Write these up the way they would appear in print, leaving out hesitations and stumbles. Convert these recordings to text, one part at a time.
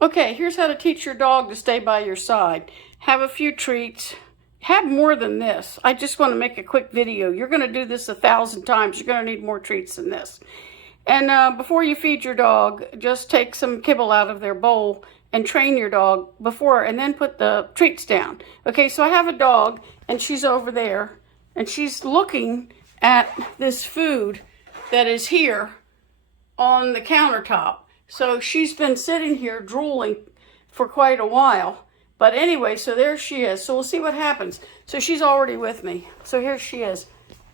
Okay, here's how to teach your dog to stay by your side. Have a few treats. Have more than this. I just want to make a quick video. You're going to do this 1,000 times. You're going to need more treats than this. And before you feed your dog, just take some kibble out of their bowl and train your dog before, and then put the treats down. Okay, so I have a dog, and she's over there, and she's looking at this food that is here on the countertop. So she's been sitting here drooling for quite a while. But anyway, so there she is. So we'll see what happens. So she's already with me. So here she is.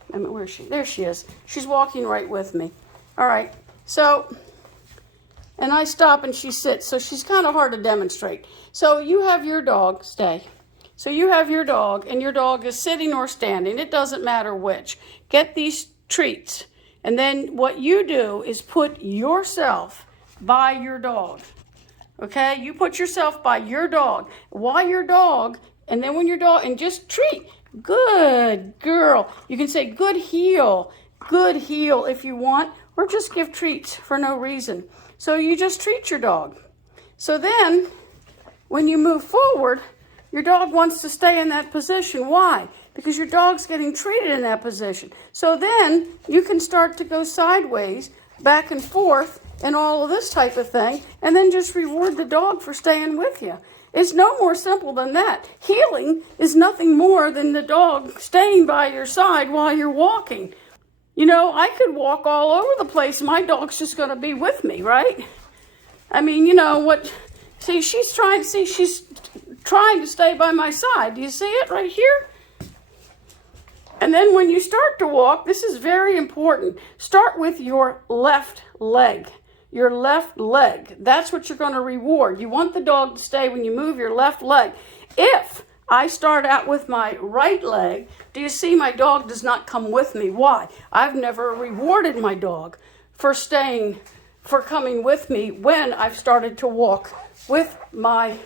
Where is she? There she is. She's walking right with me. All right. So, and I stop and she sits. So she's kind of hard to demonstrate. So you have your dog, stay. So you have your dog, and your dog is sitting or standing. It doesn't matter which. Get these treats. And then what you do is put yourself by your dog. Okay, you put yourself by your dog, while your dog, and then when your dog, and just treat. Good girl. You can say good heel if you want, or just give treats for no reason. So you just treat your dog. So then, when you move forward, your dog wants to stay in that position. Why? Because your dog's getting treated in that position. So then you can start to go sideways, back and forth, and all of this type of thing, and then just reward the dog for staying with you. It's no more simple than that. Healing is nothing more than the dog staying by your side while you're walking. You know, I could walk all over the place. My dog's just going to be with me, right? I mean, you know what? See, she's trying to stay by my side. Do you see it right here? And then when you start to walk, this is very important. Start with your left leg. Your left leg. That's what you're going to reward. You want the dog to stay when you move your left leg. If I start out with my right leg, do you see my dog does not come with me? Why? I've never rewarded my dog for coming with me when I've started to walk with my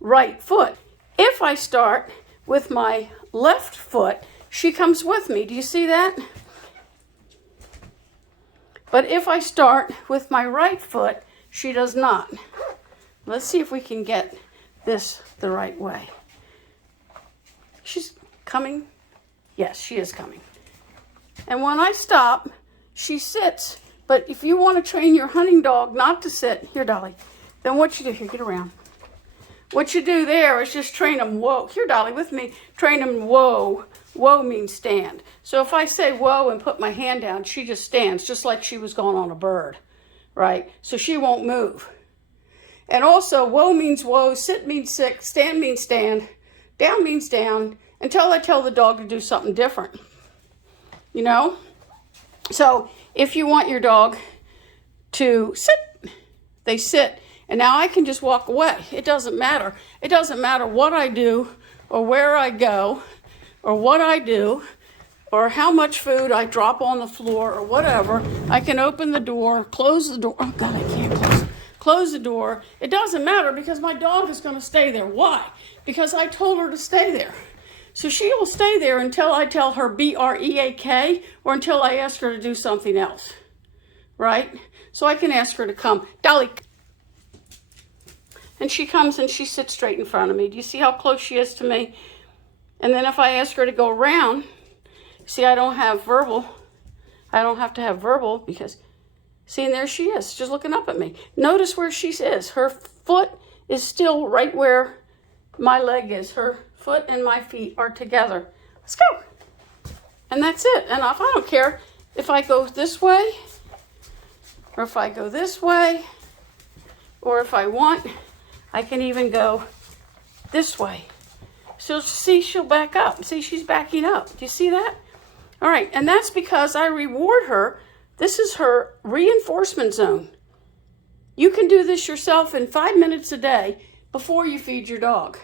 right foot. If I start with my left foot, she comes with me. Do you see that? But if I start with my right foot, she does not. Let's see if we can get this the right way. She's coming. Yes, she is coming. And when I stop, she sits. But if you want to train your hunting dog not to sit, here, Dolly, then what you do, here, get around. What you do there is just train them, whoa. Here, Dolly, with me, train them, whoa. Whoa means stand. So if I say whoa and put my hand down, she just stands, just like she was going on a bird, right? So she won't move. And also, whoa means whoa, sit means sit, stand means stand, down means down, until I tell the dog to do something different, you know? So if you want your dog to sit, they sit. And now I can just walk away. It doesn't matter. It doesn't matter what I do or where I go, or what I do, or how much food I drop on the floor, or whatever. I can open the door, close the door. Oh, God, I can't close it. Close the door. It doesn't matter because my dog is going to stay there. Why? Because I told her to stay there. So she will stay there until I tell her B-R-E-A-K, or until I ask her to do something else, right? So I can ask her to come. Dolly. And she comes and she sits straight in front of me. Do you see how close she is to me? And then if I ask her to go around, see, I don't have verbal. I don't have to have verbal because, see, and there she is, just looking up at me. Notice where she is. Her foot is still right where my leg is. Her foot and my feet are together. Let's go. And that's it. And if I don't care if I go this way, or if I go this way, or if I want, I can even go this way. So see, she'll back up. See, she's backing up. Do you see that? All right, and that's because I reward her. This is her reinforcement zone. You can do this yourself in 5 minutes a day before you feed your dog.